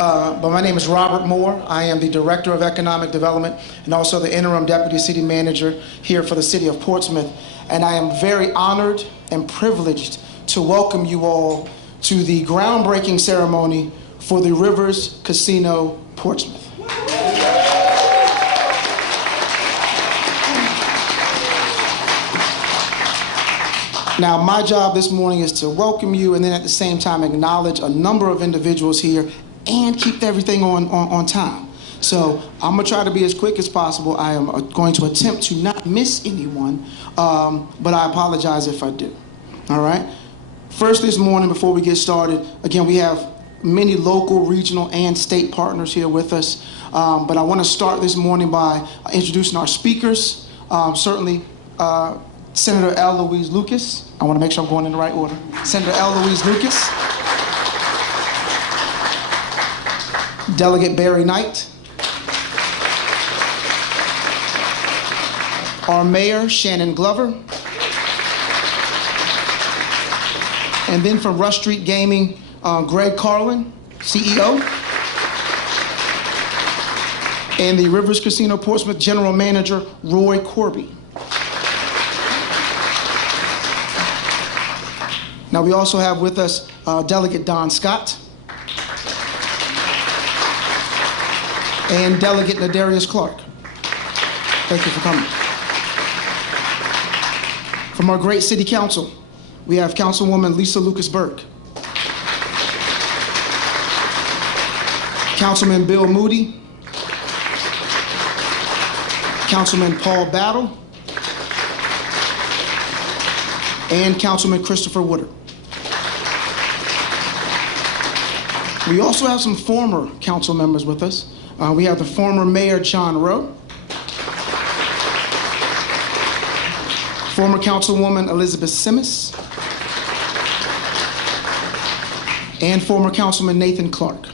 but my name is Robert Moore. I am the Director of Economic Development and also the Interim Deputy City Manager here for the City of Portsmouth. And I am very honored and privileged to welcome you all to the groundbreaking ceremony for the Rivers Casino Portsmouth. Now, my job this morning is to welcome you and then at the same time acknowledge a number of individuals here and keep everything on time. So I'm gonna try to be as quick as possible. I am going to attempt to not miss anyone, but I apologize if I do. All right? First this morning, before we get started, again, we have many local, regional, and state partners here with us. But I wanna start this morning by introducing our speakers. Certainly, Senator L. Louise Lucas. I want to make sure I'm going in the right order. Senator L. Louise Lucas. Delegate Barry Knight. Our Mayor, Shannon Glover. And then from Rush Street Gaming, Greg Carlin, CEO. And the Rivers Casino Portsmouth General Manager, Roy Corby. Now we also have with us Delegate Don Scott and Delegate Nadarius Clark. Thank you for coming. From our great City Council, we have Councilwoman Lisa Lucas Burke, Councilman Bill Moody, Councilman Paul Battle, and Councilman Christopher Woodard. We also have some former council members with us. We have the former Mayor John Rowe, former Councilwoman Elizabeth Simmons, and former Councilman Nathan Clark.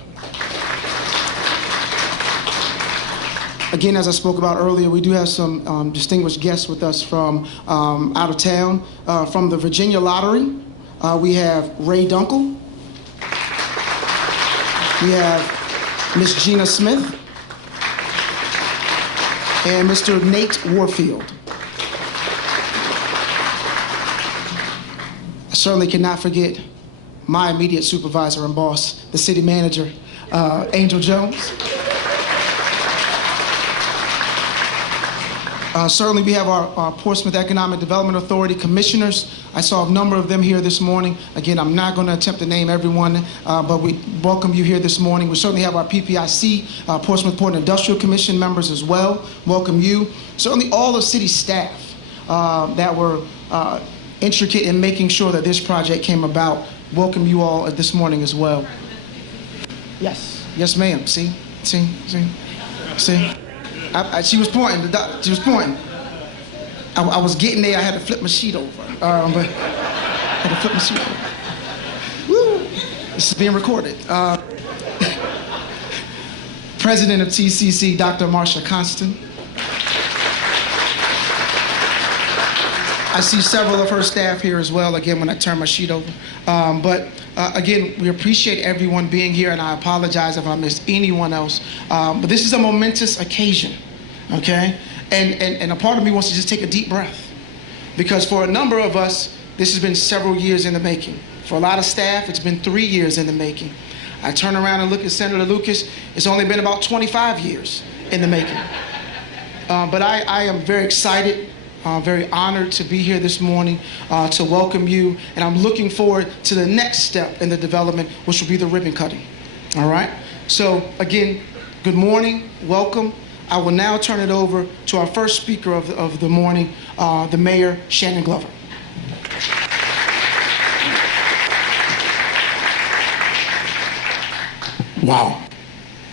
Again, as I spoke about earlier, we do have some distinguished guests with us from out of town. From the Virginia Lottery, we have Ray Dunkel. We have Miss Gina Smith and Mr. Nate Warfield. I certainly cannot forget my immediate supervisor and boss, the city manager, Angel Jones. Certainly we have our Portsmouth Economic Development Authority commissioners. I saw a number of them here this morning. Again, I'm not going to attempt to name everyone, but we welcome you here this morning. We certainly have our PPIC, Portsmouth Port and Industrial Commission members as well. Welcome you. Certainly all the city staff that were intricate in making sure that this project came about. Welcome you all this morning as well. Yes, yes ma'am, see? She was pointing. She was pointing. I was getting there. I had to flip my sheet over. But I had to flip my sheet over. Woo! This is being recorded. President of TCC, Dr. Marsha Constant. I see several of her staff here as well, again, when I turn my sheet over. Again, we appreciate everyone being here, and I apologize if I missed anyone else. But this is a momentous occasion, okay? And a part of me wants to just take a deep breath. Because for a number of us, this has been several years in the making. For a lot of staff, it's been 3 years in the making. I turn around and look at Senator Lucas, it's only been about 25 years in the making. But I am very excited, very honored to be here this morning to welcome you, and I'm looking forward to the next step in the development, which will be the ribbon cutting. All right? So again, good morning, welcome. I will now turn it over to our first speaker of the morning, the Mayor, Shannon Glover. Wow.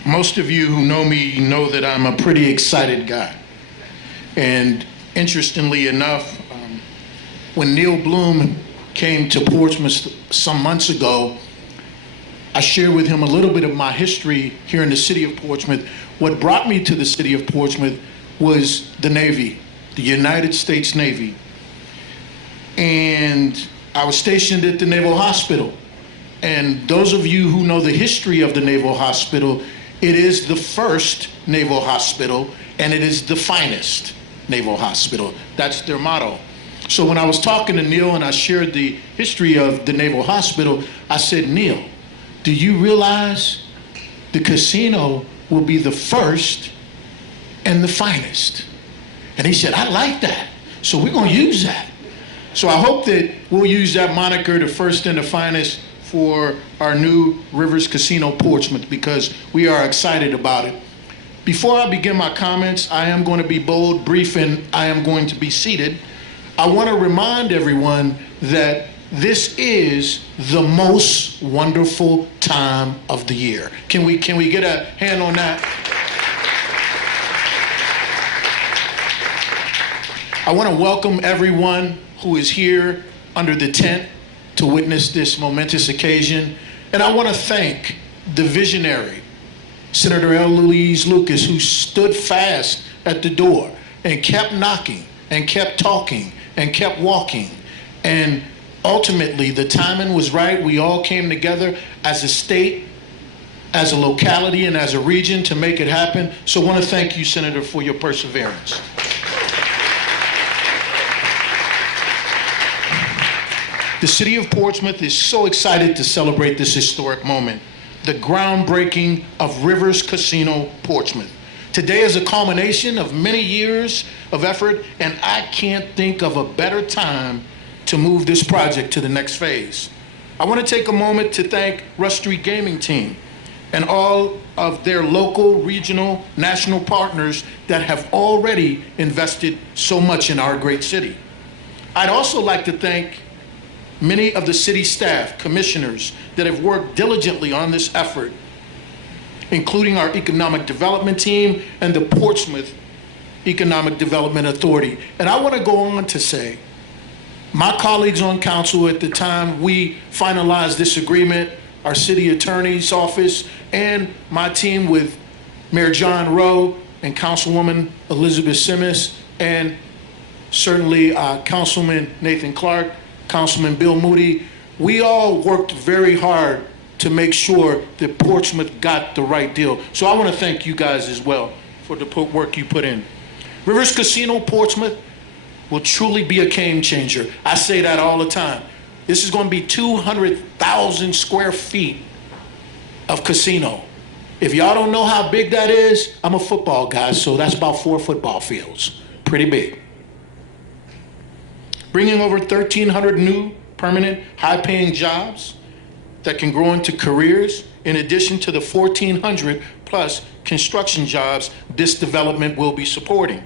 Most of you who know me know that I'm a pretty excited guy. And interestingly enough, when Neil Bloom came to Portsmouth some months ago, I shared with him a little bit of my history here in the city of Portsmouth. What brought me to the city of Portsmouth was the Navy, the United States Navy. And I was stationed at the Naval Hospital. And those of you who know the history of the Naval Hospital, it is the first naval hospital, and it is the finest naval hospital. That's their motto. So when I was talking to Neil and I shared the history of the Naval Hospital, I said, Neil, do you realize the casino will be the first and the finest? And he said, I like that. So we're going to use that. So I hope that we'll use that moniker, the first and the finest, for our new Rivers Casino Portsmouth, because we are excited about it. Before I begin my comments, I am going to be bold, brief, and I am going to be seated. I want to remind everyone that this is the most wonderful time of the year. Can we get a hand on that? I want to welcome everyone who is here under the tent to witness this momentous occasion. And I want to thank the visionary, Senator L. Louise Lucas, who stood fast at the door and kept knocking and kept talking and kept walking. And ultimately, the timing was right. We all came together as a state, as a locality, and as a region to make it happen. So I want to thank you, Senator, for your perseverance. The city of Portsmouth is so excited to celebrate this historic moment, the groundbreaking of Rivers Casino Portsmouth. Today is a culmination of many years of effort, and I can't think of a better time to move this project to the next phase. I want to take a moment to thank Rush Street Gaming Team and all of their local, regional, national partners that have already invested so much in our great city. I'd also like to thank many of the city staff, commissioners that have worked diligently on this effort, including our economic development team and the Portsmouth Economic Development Authority. And I want to go on to say, my colleagues on council at the time we finalized this agreement, our city attorney's office, and my team with Mayor John Rowe and Councilwoman Elizabeth Simmons, and certainly Councilman Nathan Clark, Councilman Bill Moody, we all worked very hard to make sure that Portsmouth got the right deal. So I want to thank you guys as well for the work you put in. Rivers Casino Portsmouth will truly be a game changer. I say that all the time. This is going to be 200,000 square feet of casino. If y'all don't know how big that is, I'm a football guy, so that's about 4 football fields. Pretty big. Bringing over 1,300 new, permanent, high-paying jobs that can grow into careers, in addition to the 1,400 plus construction jobs this development will be supporting.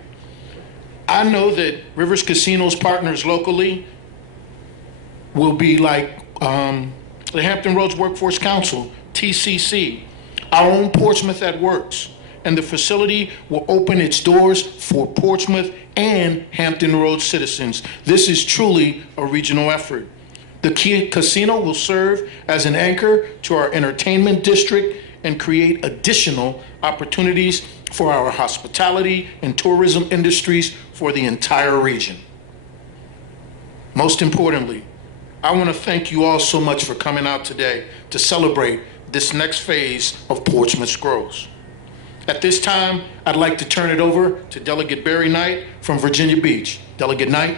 I know that Rivers Casino's partners locally will be like the Hampton Roads Workforce Council, TCC, our own Portsmouth at Works, and the facility will open its doors for Portsmouth and Hampton Roads citizens. This is truly a regional effort. The casino will serve as an anchor to our entertainment district and create additional opportunities for our hospitality and tourism industries for the entire region. Most importantly, I want to thank you all so much for coming out today to celebrate this next phase of Portsmouth's growth. At this time, I'd like to turn it over to Delegate Barry Knight from Virginia Beach. Delegate Knight.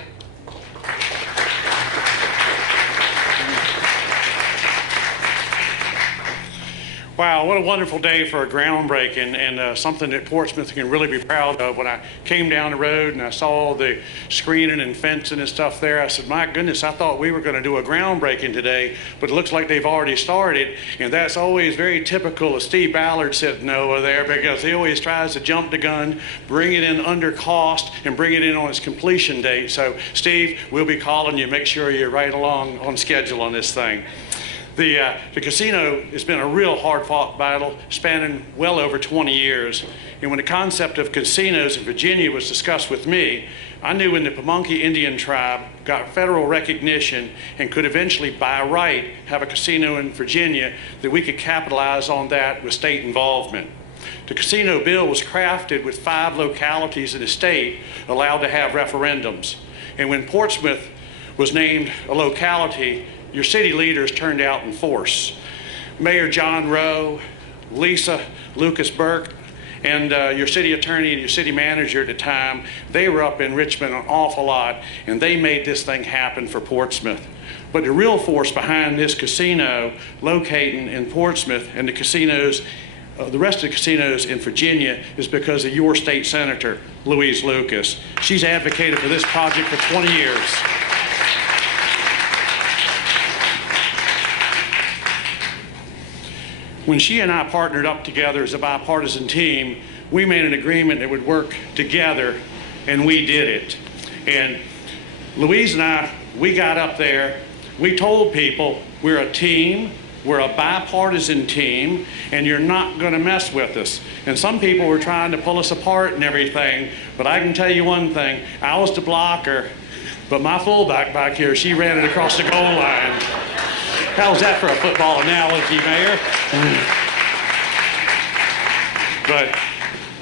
Wow, what a wonderful day for a groundbreaking and something that Portsmouth can really be proud of. When I came down the road and I saw the screening and fencing and stuff there, I said, my goodness, I thought we were going to do a groundbreaking today, but it looks like they've already started. And that's always very typical of Steve Ballard sitting over there, because he always tries to jump the gun, bring it in under cost, and bring it in on its completion date. So, Steve, we'll be calling you. Make sure you're right along on schedule on this thing. The casino has been a real hard-fought battle spanning well over 20 years. And when the concept of casinos in Virginia was discussed with me, I knew when the Pamunkey Indian tribe got federal recognition and could eventually, by right, have a casino in Virginia, that we could capitalize on that with state involvement. The casino bill was crafted with 5 localities in the state allowed to have referendums. And when Portsmouth was named a locality, your city leaders turned out in force. Mayor John Rowe, Lisa Lucas Burke, and your city attorney and your city manager at the time, they were up in Richmond an awful lot, and they made this thing happen for Portsmouth. But the real force behind this casino locating in Portsmouth and the casinos, the rest of the casinos in Virginia, is because of your state senator, Louise Lucas. She's advocated for this project for 20 years. When she and I partnered up together as a bipartisan team, we made an agreement that would work together, and we did it. And Louise and I, we got up there, we told people we're a team, we're a bipartisan team, and you're not going to mess with us. And some people were trying to pull us apart and everything, but I can tell you one thing, I was the blocker, but my fullback back here, she ran it across the goal line. How's that for a football analogy, Mayor? But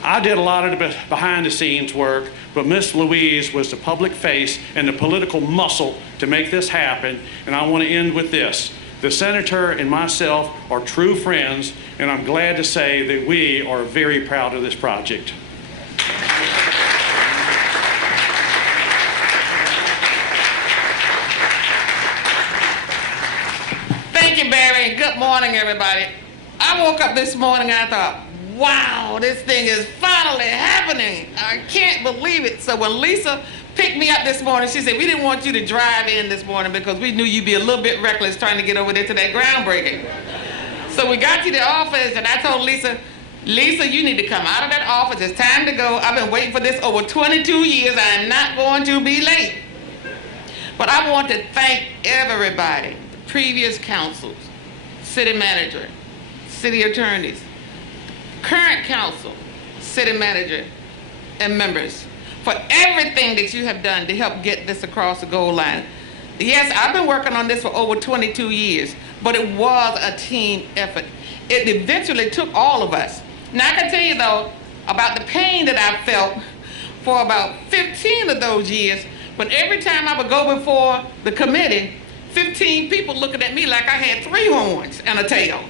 I did a lot of the behind-the-scenes work, but Miss Louise was the public face and the political muscle to make this happen, and I want to end with this. The senator and myself are true friends, and I'm glad to say that we are very proud of this project. Thank you, Barry. Good morning, everybody. I woke up this morning and I thought, wow, this thing is finally happening. I can't believe it. So when Lisa picked me up this morning, she said, we didn't want you to drive in this morning because we knew you'd be a little bit reckless trying to get over there to that groundbreaking. So we got to the office and I told Lisa, you need to come out of that office. It's time to go. I've been waiting for this over 22 years. I am not going to be late. But I want to thank everybody, the previous councils, city manager, city attorneys, current council, city manager, and members for everything that you have done to help get this across the goal line. Yes, I've been working on this for over 22 years, but it was a team effort. It eventually took all of us. Now I can tell you though about the pain that I felt for about 15 of those years, but every time I would go before the committee, 15 people looking at me like I had 3 horns and a tail.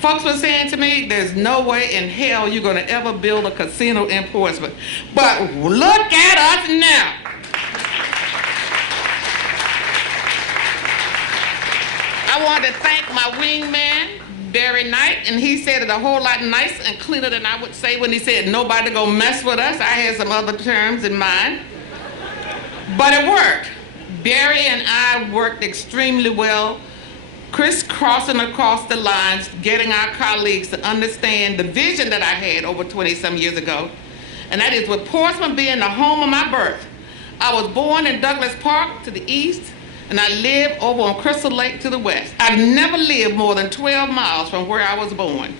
Folks were saying to me, there's no way in hell you're going to ever build a casino in Portsmouth. But look at us now. I want to thank my wingman, Barry Knight, and he said it a whole lot nicer and cleaner than I would say when he said nobody go mess with us. I had some other terms in mind. But it worked. Barry and I worked extremely well, crisscrossing across the lines, getting our colleagues to understand the vision that I had over 20-some years ago. And that is with Portsmouth being the home of my birth. I was born in Douglas Park to the east, and I live over on Crystal Lake to the west. I've never lived more than 12 miles from where I was born.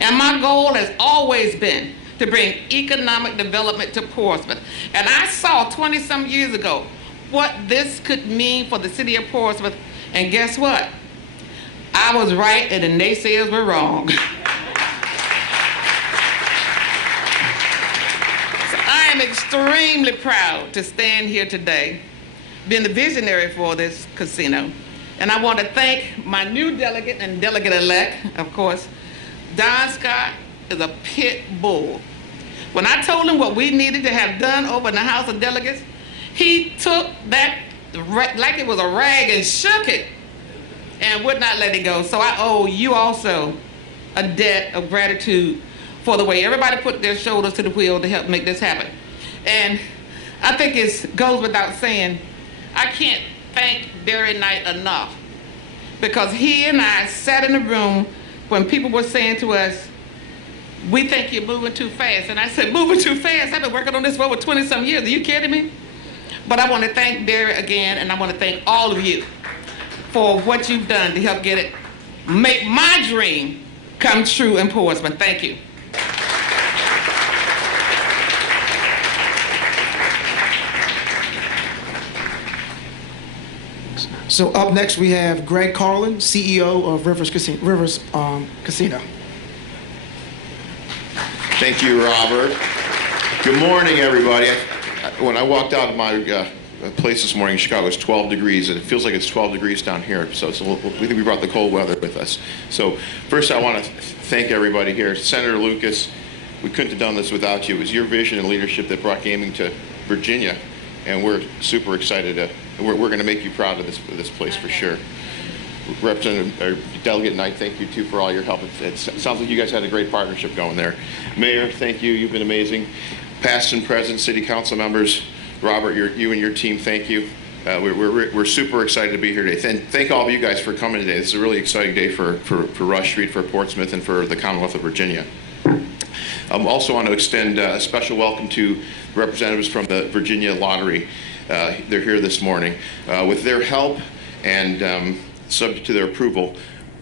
And my goal has always been to bring economic development to Portsmouth. And I saw 20-some years ago what this could mean for the city of Portsmouth, and guess what? I was right and the naysayers were wrong. So I am extremely proud to stand here today, being the visionary for this casino. And I want to thank my new delegate and delegate-elect, of course. Don Scott is a pit bull. When I told him what we needed to have done over in the House of Delegates, he took that like it was a rag and shook it and would not let it go. So I owe you also a debt of gratitude for the way everybody put their shoulders to the wheel to help make this happen. And I think it goes without saying, I can't thank Barry Knight enough, because he and I sat in the room when people were saying to us, we think you're moving too fast. And I said, moving too fast? I've been working on this for over 20-some years. Are you kidding me? But I want to thank Barry again, and I want to thank all of you for what you've done to help get it, make my dream come true in Portsmouth. Thank you. So up next we have Greg Carlin, CEO of Rivers Casino. Thank you, Robert. Good morning, everybody. When I walked out of my place this morning in Chicago is 12 degrees, and it feels like it's 12 degrees down here. So we think we brought the cold weather with us. So first, I want to thank everybody here. Senator Lucas, we couldn't have done this without you. It was your vision and leadership that brought gaming to Virginia, and we're super excited to. We're going to make you proud of this place for sure. Representative or Delegate Knight, thank you too for all your help. It sounds like you guys had a great partnership going there. Mayor, thank you. You've been amazing. Past and present city council members, Robert, you and your team, thank you. We're super excited to be here today. Thank all of you guys for coming today. This is a really exciting day for Rush Street, for Portsmouth, and for the Commonwealth of Virginia. I also want to extend a special welcome to representatives from the Virginia Lottery. They're here this morning. With their help and subject to their approval,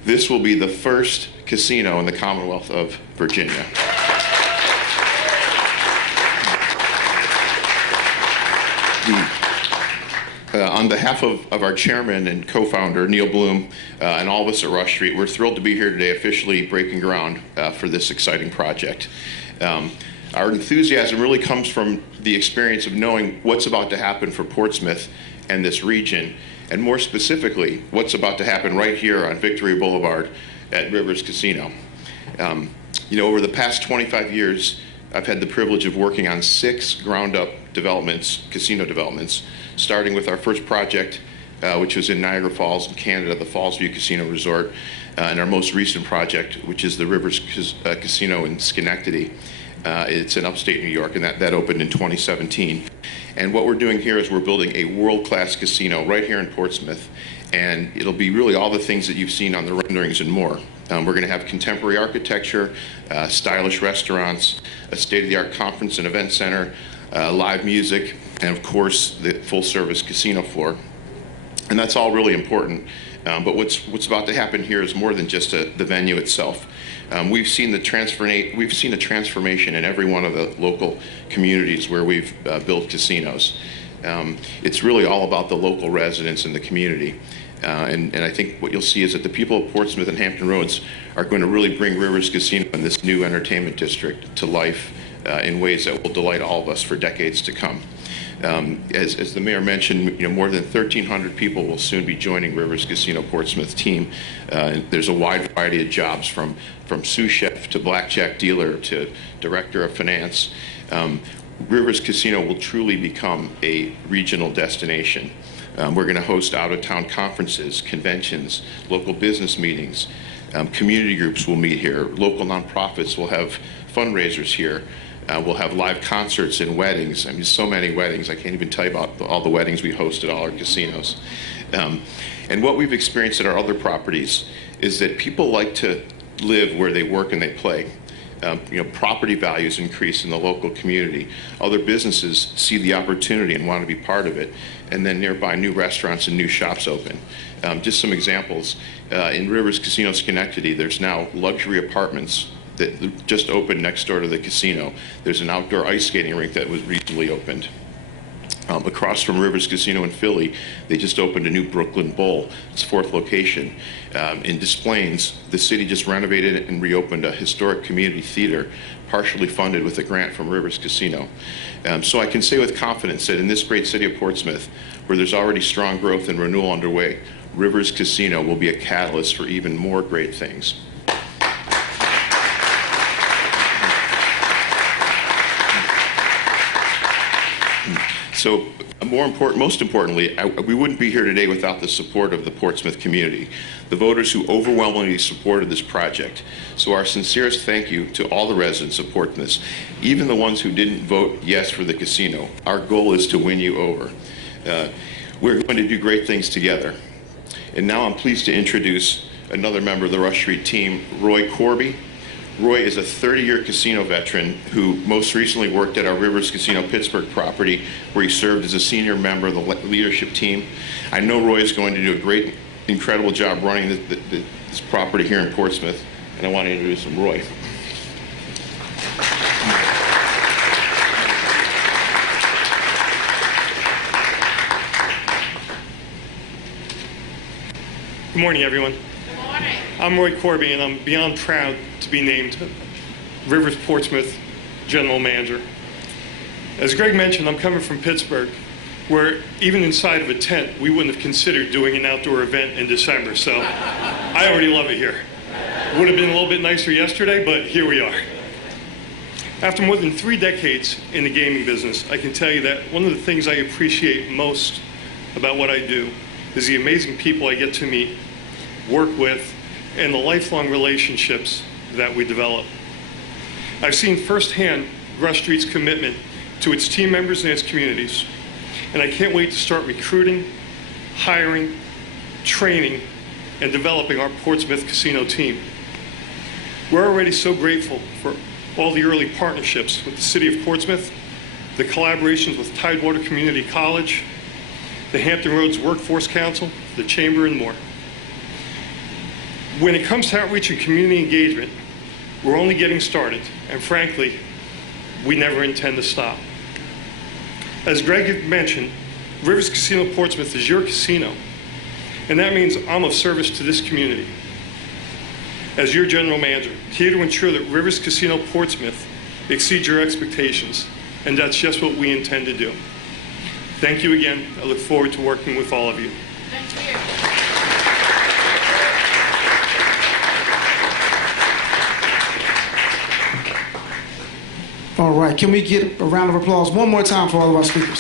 this will be the first casino in the Commonwealth of Virginia. On behalf of our chairman and co-founder, Neil Bloom, and all of us at Rush Street, we're thrilled to be here today officially breaking ground for this exciting project. Our enthusiasm really comes from the experience of knowing what's about to happen for Portsmouth and this region, and more specifically, what's about to happen right here on Victory Boulevard at Rivers Casino. Over the past 25 years, I've had the privilege of working on 6 ground-up developments, casino developments, starting with our first project, which was in Niagara Falls in Canada, the Fallsview Casino Resort, and our most recent project, which is the Rivers Casino in Schenectady. It's in upstate New York, and that opened in 2017. And what we're doing here is we're building a world-class casino right here in Portsmouth, and it'll be really all the things that you've seen on the renderings and more. We're going to have contemporary architecture, stylish restaurants, a state-of-the-art conference and event center, live music, and of course the full-service casino floor. And that's all really important. But what's about to happen here is more than just the venue itself. We've seen a transformation in every one of the local communities where we've built casinos. It's really all about the local residents and the community. And I think what you'll see is that the people of Portsmouth and Hampton Roads are going to really bring Rivers Casino and this new entertainment district to life in ways that will delight all of us for decades to come. As the mayor mentioned, more than 1,300 people will soon be joining Rivers Casino Portsmouth team. There's a wide variety of jobs from sous chef to blackjack dealer to director of finance. Rivers Casino will truly become a regional destination. We're going to host out-of-town conferences, conventions, local business meetings. Community groups will meet here. Local nonprofits will have fundraisers here. We'll have live concerts and weddings. I mean, so many weddings. I can't even tell you about all the weddings we host at all our casinos. And what we've experienced at our other properties is that people like to live where they work and they play. Property values increase in the local community. Other businesses see the opportunity and want to be part of it. And then nearby, new restaurants and new shops open. Just some examples. In Rivers Casino Schenectady, there's now luxury apartments that just opened next door to the casino. There's an outdoor ice skating rink that was recently opened. Across from Rivers Casino in Philly, they just opened a new Brooklyn Bowl, its 4th location. In Des Plaines, the city just renovated and reopened a historic community theater, partially funded with a grant from Rivers Casino. So I can say with confidence that in this great city of Portsmouth, where there's already strong growth and renewal underway, Rivers Casino will be a catalyst for even more great things. So most importantly, we wouldn't be here today without the support of the Portsmouth community, the voters who overwhelmingly supported this project. So our sincerest thank you to all the residents supporting this, even the ones who didn't vote yes for the casino. Our goal is to win you over. We're going to do great things together. And now I'm pleased to introduce another member of the Rush Street team, Roy Corby. Roy is a 30-year casino veteran who most recently worked at our Rivers Casino Pittsburgh property, where he served as a senior member of the leadership team. I know Roy is going to do a great, incredible job running this property here in Portsmouth, and I want to introduce him, Roy. Good morning, everyone. Good morning. I'm Roy Corby, and I'm beyond proud to be named Rivers Portsmouth General Manager. As Greg mentioned, I'm coming from Pittsburgh, where even inside of a tent, we wouldn't have considered doing an outdoor event in December. So I already love it here. Would have been a little bit nicer yesterday, but here we are. After more than 3 decades in the gaming business, I can tell you that one of the things I appreciate most about what I do is the amazing people I get to meet, work with, and the lifelong relationships that we develop. I've seen firsthand Rush Street's commitment to its team members and its communities, and I can't wait to start recruiting, hiring, training, and developing our Portsmouth casino team. We're already so grateful for all the early partnerships with the City of Portsmouth, the collaborations with Tidewater Community College, the Hampton Roads Workforce Council, the Chamber, and more. When it comes to outreach and community engagement, we're only getting started, and frankly, we never intend to stop. As Greg had mentioned, Rivers Casino Portsmouth is your casino, and that means I'm of service to this community. As your general manager, here to ensure that Rivers Casino Portsmouth exceeds your expectations, and that's just what we intend to do. Thank you again. I look forward to working with all of you. Thank you. All right, can we get a round of applause one more time for all of our speakers?